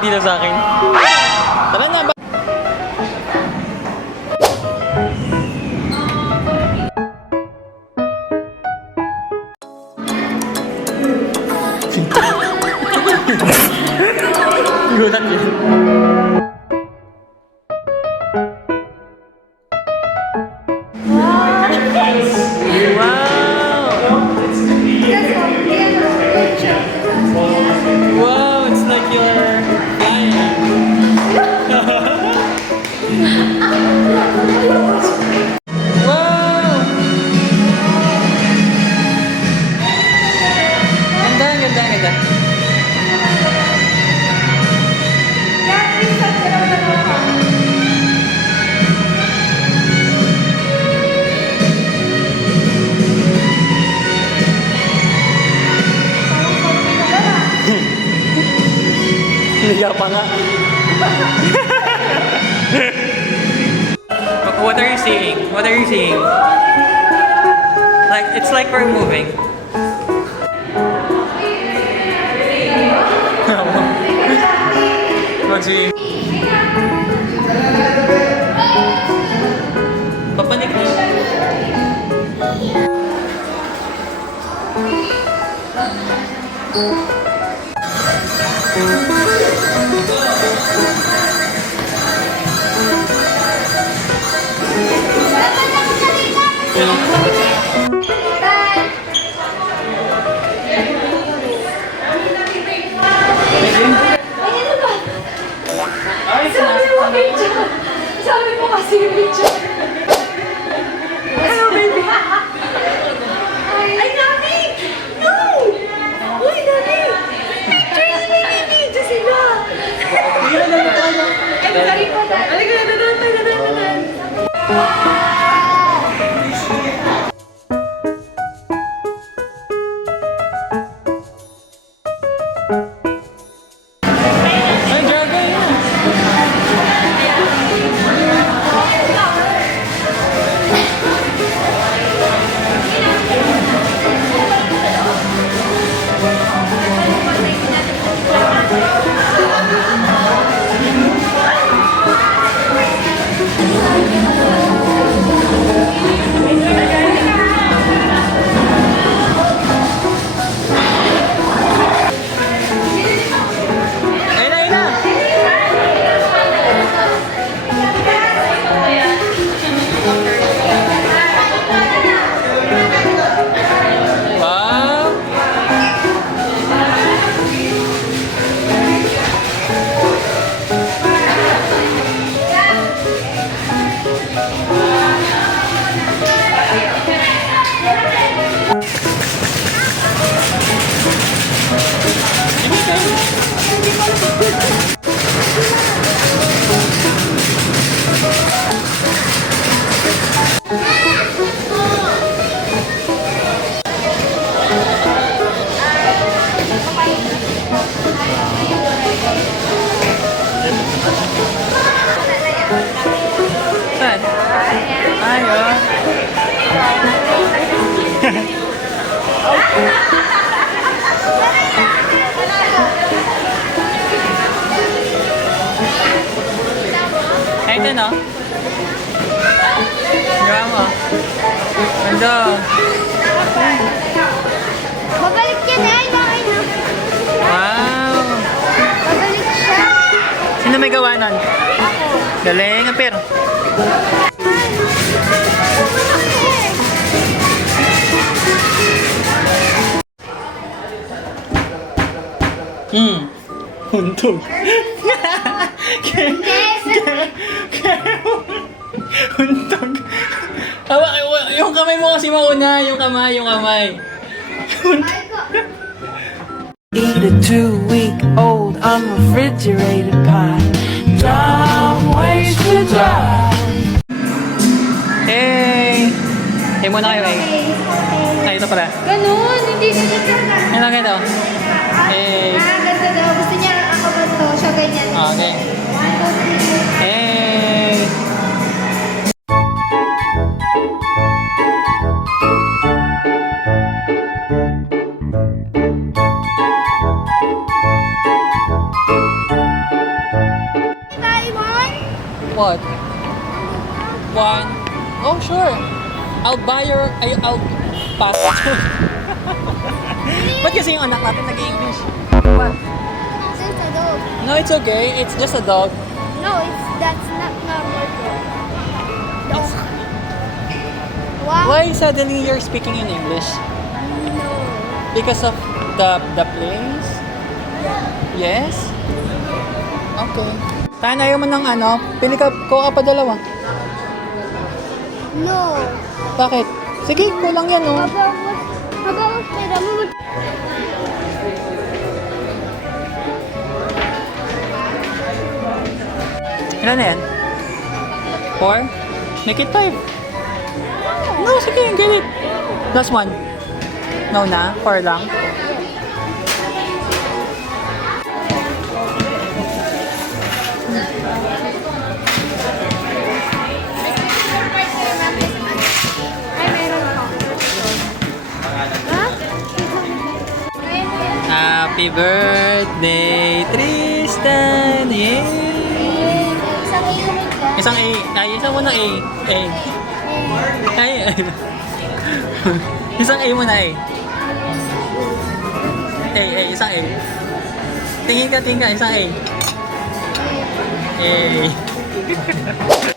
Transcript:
malapit dito sa akin. Tara na ba? Gulat yun. Wow, it's like you're flying. Wow! Ganda, ganda, ganda. Hiya pa nga. What are you seeing? What are you seeing? Like, it's like we're moving. What's he? Papanik mo. Sabi mo kasi yung picture. Hello, baby. Ay, Nami! No! Uy, Nami! Picture na nag-video sila. Ay, sorry po. Halika na, dadan. Ay, dragon yun. Ayun na, ayun na. Wow. Saan? Ay, oh. Ay, ito no? Gawa mo. Ganda. Babalik yan eh. Wow. Babalik siya. Sino may gawa nun? Galing, Apir. Huntog. Huntog. Yung kamay mo kasi mauna. Yung kamay. Huntog. Eat a 2-week-old unrefrigerated pie. Dumb ways to die. Hey! Hey muna kayo, eh. Ay, ito pala. Ganun, hindi ganito. Ano ganito? Hey. Ganda daw. Gusto niya ako ganito. Siya ganyan. Okay. Hey! What? One. Oh, sure. I'll buy your... I'll pass. Ba't kasi yung anak natin nag-English? What? Since a dog. No, it's okay. It's just a dog. No, that's not normal dog. Wow. Why suddenly you're speaking in English? No. Because of the place? Yes? Okay. Tayo ayaw mo ng ano? Pili ka, kuha ka pa dalawa. No. Bakit? Sige, kulang yan oh. Habang pera mo, Ilan na yan? 4? Make it 5. No, sige, get it. Plus 1. No na, 4 lang. ay meron ako. Ha? Happy birthday, Tristan! Yay! Isang inumin ka. Isang A. Ay, isang muna A. A. Ay, ay. Isang A muna A. A, isang A. Tingin ka, isang A. A.